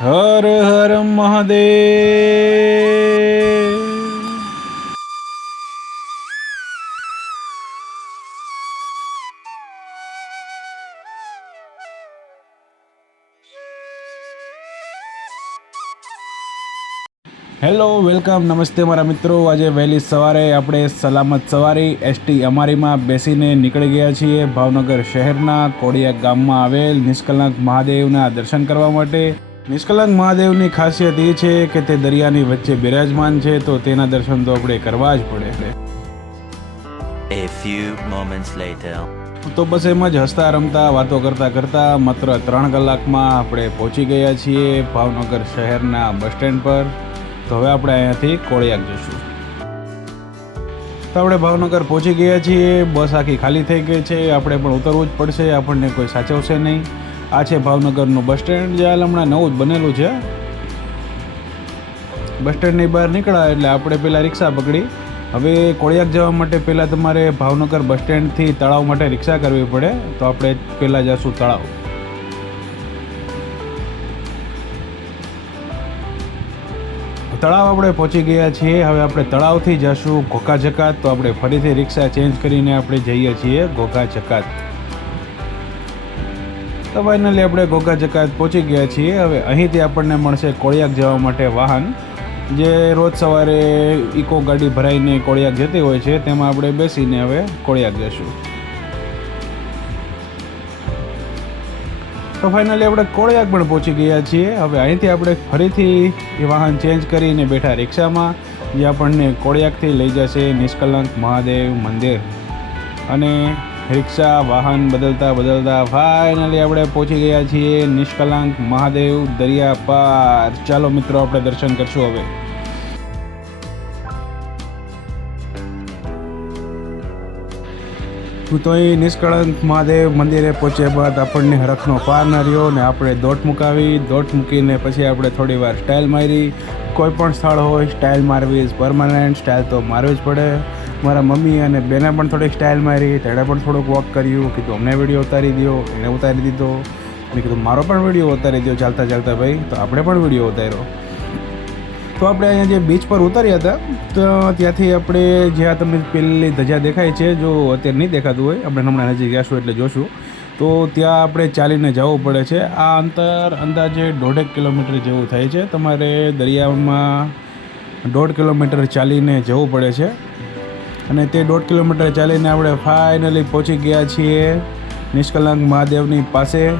હર હર Mahadev. Hello, welcome. નમસ્તે મારા મિત્રો. આજે વહેલી સવારે આપણે સલામત સવારી એસટી અમારીમાં બેસીને નીકળી ગયા છીએ ભાવનગર શહેરના કોડિયા ગામમાં આવેલ નિષ્કલંક મહાદેવના દર્શન કરવા માટે. નિષ્કલંક મહાદેવની ખાસિયત એ છે કે તે દરિયાની વચ્ચે બિરાજમાન છે તો તેના દર્શન તો આપણે કરવા જ પડે A few moments later. તો બસ એમ જ હસતા રમતા વાતો કરતા કરતા માત્ર ત્રણ કલાકમાં આપણે પહોંચી ગયા છીએ ભાવનગર શહેરના બસ સ્ટેન્ડ પર. તો હવે આપણે અહીંયાથી કોળિયાક જઈશું. તો આપણે ભાવનગર પહોંચી ગયા છીએ બસ આખી ખાલી થઈ ગઈ છે આપણે પણ ઉતરવું જ પડશે આપણને કોઈ સાચવશે નહીં. આ છે ભાવનગરનું બસ સ્ટેન્ડ. જે હાલ હમણાં નવું જ બનેલું છે. બસ સ્ટેન્ડની બહાર નીકળ્યા એટલે આપણે પહેલાં રિક્ષા પકડી. હવે કોળિયાક જવા માટે પહેલાં તમારે ભાવનગર બસ સ્ટેન્ડથી તળાવ માટે રિક્ષા કરવી પડે. તો આપણે પહેલાં જઈશું તળાવ. તળાવ આપણે પહોંચી ગયા છીએ. હવે આપણે તળાવથી જશું ઘોકા જકાત તો આપણે ફરીથી રિક્ષા ચેન્જ કરીને આપણે જઈએ છીએ ઘોઘા જકાત તો ફાઇનલી આપણે ઘોઘા જકાત પહોંચી ગયા છીએ. હવે અહીંથી આપણને મળશે કોળિયાક જવા માટે વાહન, જે રોજ સવારે ઇકો ગાડી ભરાઈને કોળિયાક જતી હોય છે, તેમાં આપણે બેસીને હવે કોળિયાક જશું. તો ફાઇનલી આપણે કોળિયાક પણ પહોંચી ગયા છીએ. હવે અહીંથી આપણે ફરીથી એ વાહન ચેન્જ કરીને બેઠા રિક્ષામાં, જે આપણને કોળિયાકથી લઈ જશે નિષ્કલંક મહાદેવ મંદિર. અને રિક્ષા, વાહન બદલતા બદલતા ફાઇનલી આપણે પહોંચી ગયા છીએ નિષ્કલાંક મહાદેવ દરિયા પાર ચાલો મિત્રો, આપણે દર્શન કરશું હવે. તો અહીં નિષ્કળંક મહાદેવ મંદિરે પહોંચ્યા બાદ આપણને હરખનો પાર ન રહ્યો ને આપણે દોટ મુકાવી, દોટ મૂકીને પછી આપણે થોડી વાર સ્ટાઇલ મારી. કોઈ પણ સ્થળ હોય સ્ટાઇલ મારવી ઇઝ પરમાનન્ટ સ્ટાઇલ તો મારવી જ પડે. મારા મમ્મી અને બેને પણ થોડીક સ્ટાઇલ મારી, તેણે પણ થોડુંક વોક કર્યું, કીધું, અમને વીડિયો ઉતારી દો એણે ઉતારી દીધો. અને કીધું, મારો પણ વીડિયો ઉતારી દો ચાલતા ચાલતા ભાઈ. તો આપણે પણ વીડિયો ઉતાર્યો. તો આપણે અહીંયા જે બીચ પર ઉતર્યા હતા, તો ત્યાંથી આપણે જ્યાં તમને પેલી ધજા દેખાય છે, જો અત્યારે નહીં દેખાતું હોય, આપણે હમણાં નજીક જઈશું એટલે જોશું. તો ત્યાં આપણે ચાલીને જવું પડે છે. આ અંતર અંદાજે દોઢેક કિલોમીટર જેવું થાય છે. તમારે દરિયામાં દોઢ કિલોમીટર ચાલીને જવું પડે છે. અને તે દોઢ કિલોમીટર ચાલીને આપણે ફાઇનલી પહોંચી ગયા છીએ નિષ્કલંક મહાદેવની પાસે.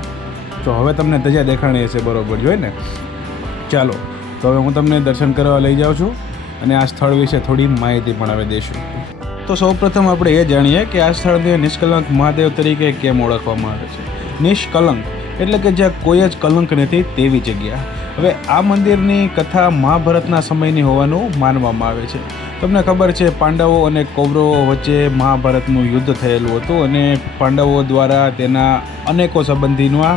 તો હવે તમને ધજા દેખાણી હશે બરોબર જોઈએ ને? ચાલો, તો હવે હું તમને દર્શન કરવા લઈ જાઉં છું અને આ સ્થળ વિશે થોડી માહિતી પણ હવે દઈશું. તો સૌપ્રથમ આપણે એ જાણીએ કે આ સ્થળને નિષ્કલંક મહાદેવ તરીકે કેમ ઓળખવામાં આવે છે? નિષ્કલંક એટલે કે જ્યાં કોઈ જ કલંક નથી તેવી જગ્યા. હવે આ મંદિરની કથા મહાભારતના સમયની હોવાનું માનવામાં આવે છે. તમને ખબર છે, પાંડવો અને કૌરવો વચ્ચે મહાભારતનું યુદ્ધ થયેલું હતું અને પાંડવો દ્વારા તેના અનેકો સંબંધીના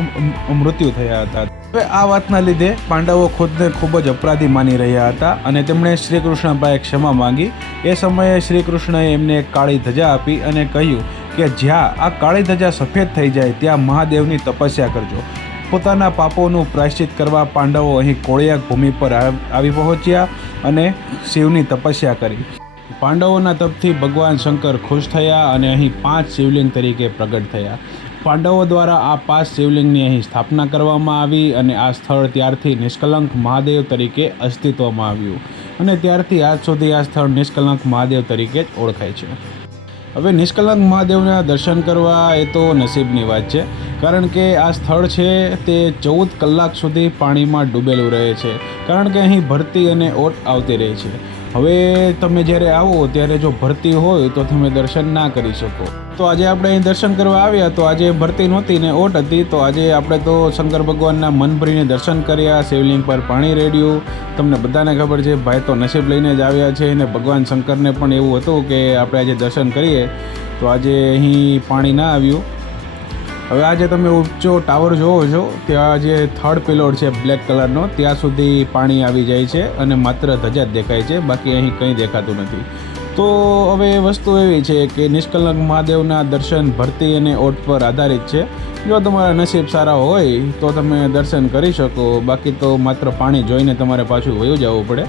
મૃત્યુ થયા હતા. હવે આ વાતના લીધે પાંડવો ખુદને ખૂબ જ અપરાધી માની રહ્યા હતા અને તેમણે શ્રી કૃષ્ણ પાસે ક્ષમા માંગી. એ સમયે શ્રી કૃષ્ણએ એમને કાળી ધજા આપી અને કહ્યું કે જ્યાં આ કાળી ધજા સફેદ થઈ જાય, ત્યાં મહાદેવની તપસ્યા કરજો. પોતાના પાપોનું પ્રાયશ્ચિત કરવા પાંડવો અહીં કોળિયાક ભૂમિ પર આવી પહોંચ્યા અને શિવની તપસ્યા કરી. પાંડવોના તપથી ભગવાન શંકર ખુશ થયા અને અહીં પાંચ શિવલિંગ તરીકે પ્રગટ થયા. પાંડવો દ્વારા આ પાંચ શિવલિંગની અહીં સ્થાપના કરવામાં આવી અને આ સ્થળ ત્યારથી નિષ્કલંક મહાદેવ તરીકે અસ્તિત્વમાં આવ્યું અને ત્યારથી આજ સુધી આ સ્થળ નિષ્કલંક મહાદેવ તરીકે જ ઓળખાય છે. હવે નિષ્કલંક મહાદેવના દર્શન કરવા એ તો નસીબની વાત છે. કારણ કે આ સ્થળ છે તે ચૌદ કલાક સુધી પાણીમાં ડૂબેલું રહે છે. કારણ કે અહીં ભરતી અને ઓટ આવતી રહે છે. હવે તમે જ્યારે આવો, ત્યારે જો ભરતી હોય તો તમે દર્શન ના કરી શકો. તો આજે આપણે અહીં દર્શન કરવા આવ્યા, તો આજે ભરતી નહોતી ને ઓટ હતી, તો આજે આપણે તો શંકર ભગવાનના મન ભરીને દર્શન કર્યા, શિવલિંગ પર પાણી રેડ્યું. તમને બધાને ખબર છે, ભાઈ તો નસીબ લઈને જ આવ્યા છે અને ભગવાન શંકરને પણ એવું હતું કે આપણે આજે દર્શન કરીએ. તો આજે અહીં પાણી ના આવ્યું. હવે આજે તમે ઊંચો ટાવર જોવો છો, ત્યાં જે થર્ડ પિલોર છે બ્લેક કલરનો, ત્યાં સુધી પાણી આવી જાય છે અને માત્ર ધજા જ દેખાય છે, બાકી અહીં કંઈ દેખાતું નથી. તો હવે વસ્તુ એવી છે કે નિષ્કલંક મહાદેવના દર્શન ભરતી અને ઓટ પર આધારિત છે. જો તમારા નસીબ સારા હોય, તો તમે દર્શન કરી શકો, બાકી તો માત્ર પાણી જોઈને તમારે પાછું વયું જવું પડે.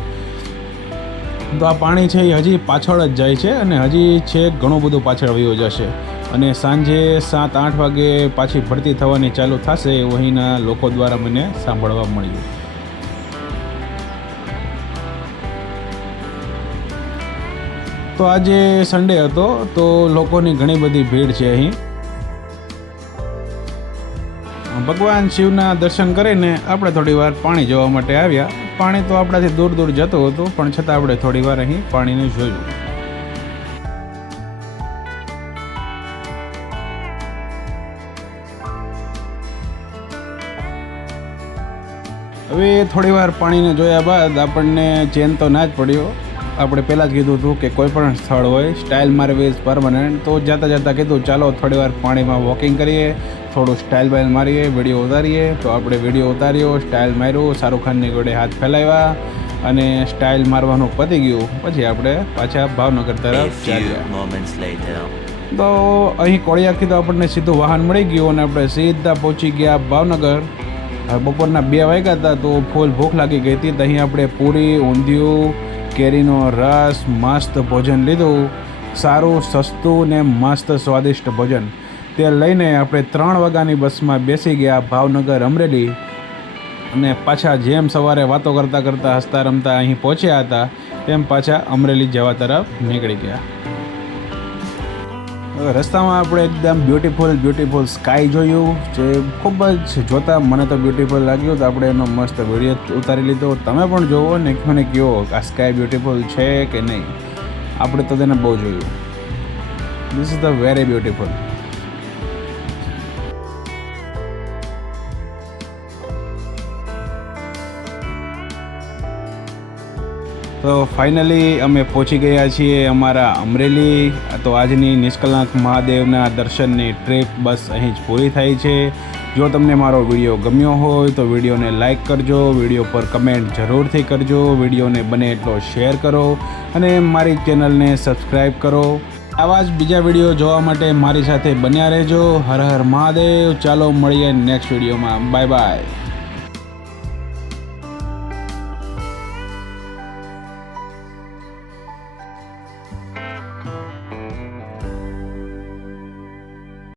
તો આ પાણી છે એ હજી પાછળ જ જાય છે અને હજી છે ઘણું બધું પાછળ વયું જશે. અને સાંજે સાત આઠ વાગે પાછી ભરતી થવાની ચાલુ થશે એવું અહીંના લોકો દ્વારા મને સાંભળવા મળ્યું. તો આજે સન્ડે હતો, તો લોકોની ઘણી બધી ભીડ છે અહીં. ભગવાન શિવના દર્શન કરીને આપણે થોડી વાર પાણી જોવા માટે આવ્યા. પાણી તો આપણાથી દૂર દૂર જતું હતું, પણ છતાં આપણે થોડી વાર અહીં પાણીને જોયું. હવે થોડી વાર પાણીને જોયા બાદ આપણને ચેન તો ના જ પડ્યો. આપણે પહેલાં જ કીધું હતું કે કોઈ પણ સ્થળ હોય સ્ટાઇલ મારવી પરમનન્ટ તો જતાં જતાં કીધું ચાલો થોડી વાર પાણીમાં વોકિંગ કરીએ થોડું સ્ટાઇલ બાઇલ મારીએ વીડિયો ઉતારીએ. તો આપણે વીડિયો ઉતાર્યો સ્ટાઇલ માર્યું શાહરૂખ ખાનની ગોડે હાથ ફેલાવ્યા અને સ્ટાઇલ મારવાનું પતી ગયું. પછી આપણે પાછા ભાવનગર તરફ ચાલ્યા. તો અહીં કોળિયાથી તો આપણને સીધું વાહન મળી ગયું અને આપણે સીધા પહોંચી ગયા ભાવનગર. બપોરના બે વાગ્યા હતા તો ફૂલ ભૂખ લાગી ગઈ હતી અહીં આપણે પૂરી, ઊંધિયું, કેરીનો રસ, મસ્ત ભોજન લીધું. સારું, સસ્તું ને મસ્ત સ્વાદિષ્ટ ભોજન. તે લઈને આપણે ત્રણ વાગ્યાની બસમાં બેસી ગયા ભાવનગર અમરેલી. અને પાછા જેમ સવારે વાતો કરતાં કરતાં હસતા રમતા અહીં પહોંચ્યા હતા, તેમ પાછા અમરેલી જવા તરફ નીકળી ગયા. રસ્તામાં આપણે એકદમ બ્યુટીફુલ બ્યુટીફુલ સ્કાય જોયું, જે ખૂબ જ જોતા મને તો બ્યુટીફુલ લાગ્યું તો આપણે એનો મસ્ત વીડિયો ઉતારી લીધો. તમે પણ જોવો ને મને કહો આ સ્કાય બ્યુટીફુલ છે કે નહીં. આપણે તો તેને બહુ જોયું. This is the very beautiful તો ફાઇનલી અમે પહોંચી ગયા છીએ અમારા અમરેલી. તો આજની નિષ્કલંક મહાદેવના દર્શનની ટ્રીપ બસ અહીં જ પૂરી થાય છે. જો તમને મારો વીડિયો ગમ્યો હોય તો વિડીયોને લાઇક કરજો, વીડિયો પર કમેન્ટ જરૂરથી કરજો, વિડીયોને બને એટલો શેર કરો અને મારી ચેનલને સબસ્ક્રાઈબ કરો. આવા જ બીજા વીડિયો જોવા માટે મારી સાથે બન્યા રહેજો. હર હર મહાદેવ. ચાલો મળીએ નેક્સ્ટ વિડીયોમાં. Bye bye